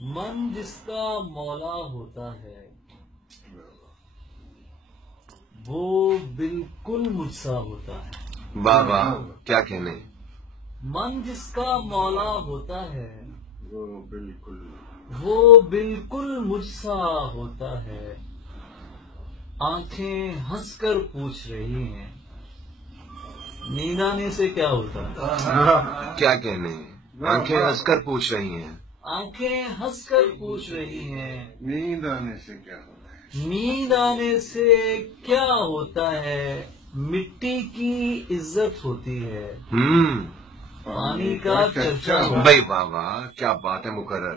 من جس کا مولا ہوتا ہے وہ بالکل مجھ سا ہوتا ہے۔ واہ واہ، کیا کہنے۔ من جس کا مولا ہوتا ہے وہ بالکل مجھ سا ہوتا ہے۔ آنکھیں ہنس کر پوچھ رہی ہیں نیند آنے سے کیا ہوتا ہے۔ کیا کہنے، آنکھیں ہنس کر پوچھ رہی ہیں۔ آنکھیں ہنس کر پوچھ رہی ہیں نیند آنے سے کیا ہوتا ہے۔ نیند آنے سے کیا ہوتا ہے۔ مٹی کی عزت ہوتی ہے پانی کا چرچا ہوتا ہے۔ بھائی واہ واہ، کیا بات ہے مقرر۔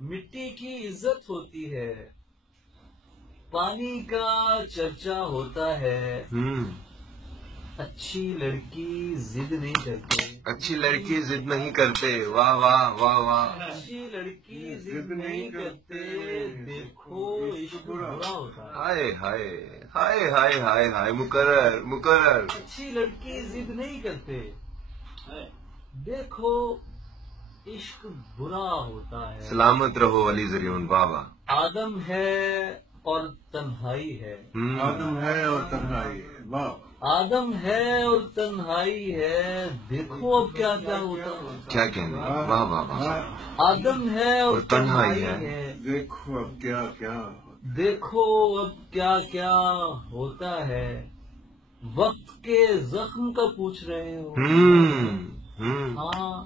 مٹی کی عزت ہوتی ہے پانی کا چرچا ہوتا ہے۔ اچھی لڑکی ضد نہیں کرتے۔ اچھی لڑکی ضد نہیں کرتے، واہ واہ واہ واہ۔ اچھی لڑکی ضد نہیں کرتے، دیکھو عشق برا ہوتا ہے۔ ہائے ہائے ہائے ہائے ہائے ہائے، مقرر مقرر۔ اچھی لڑکی ضد نہیں کرتے، دیکھو عشق برا ہوتا ہے۔ سلامت رہو علی زریون، واہ واہ۔ آدم ہے اور تنہائی ہے۔ آدم ہے اور تنہائی ہے، واہ۔ آدم ہے اور تنہائی ہے، دیکھو اب کیا کیا ہوتا ہے۔ کیا کہنے، واہ واہ واہ۔ آدم ہے اور تنہائی ہے، دیکھو اب کیا کیا دیکھو اب کیا کیا ہوتا ہے۔ وقت کے زخم کا پوچھ رہے ہو، ہاں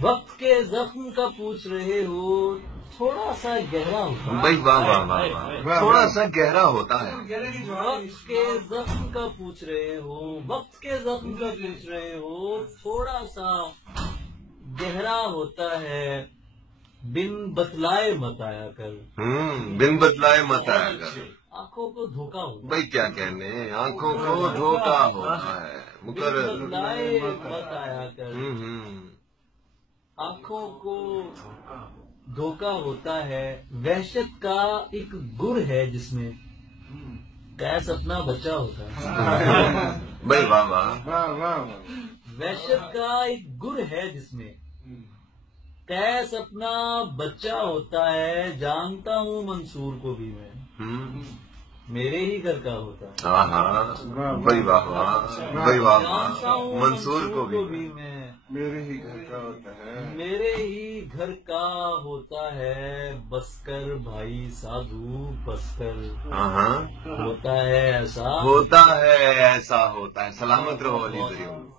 وقت کے زخم کا پوچھ رہے ہو، تھوڑا سا گہرا ہوتا ہے۔ بھائی واہ واہ واہ واہ، تھوڑا سا گہرا ہوتا ہے۔ وقت کے زخم کا پوچھ رہے ہو، وقت کے زخم کا پوچھ رہے ہو، تھوڑا سا گہرا ہوتا ہے۔ بن بتلائے مت آیا کر، بن بتلائے مت آیا کر۔ آنکھوں کو دھوکا ہوتا ہے۔ بھائی کیا کہنے، آنکھوں کو دھوکا ہوتا ہے، بن مقرر۔ بتلائے مت آیا کر، ہوں۔ آنکھوں کو دھوکا ہوتا ہے۔ وحشت کا ایک گر ہے جس میں قیس اپنا بچہ ہوتا ہے۔ بھائی واہ واہ۔ واہ واہ واہ۔ وحشت کا ایک گر ہے جس میں قیس اپنا بچہ ہوتا ہے۔ جانتا ہوں منصور کو بھی میں، میرے ہی گھر کا ہوتا ہے۔ ہاں بھائی واہ واہ، بھائی واہ جانتا واہ، ہوں منصور کو بھی میں، میرے ہی گھر کا ہوتا ہے۔ میرے ہی گھر کا ہوتا ہے۔ بسکر بھائی سادھو بسکر ہاں ہوتا ہے ایسا، ہوتا ہے ایسا ہوتا ہے۔ سلامت رہو علی زریون۔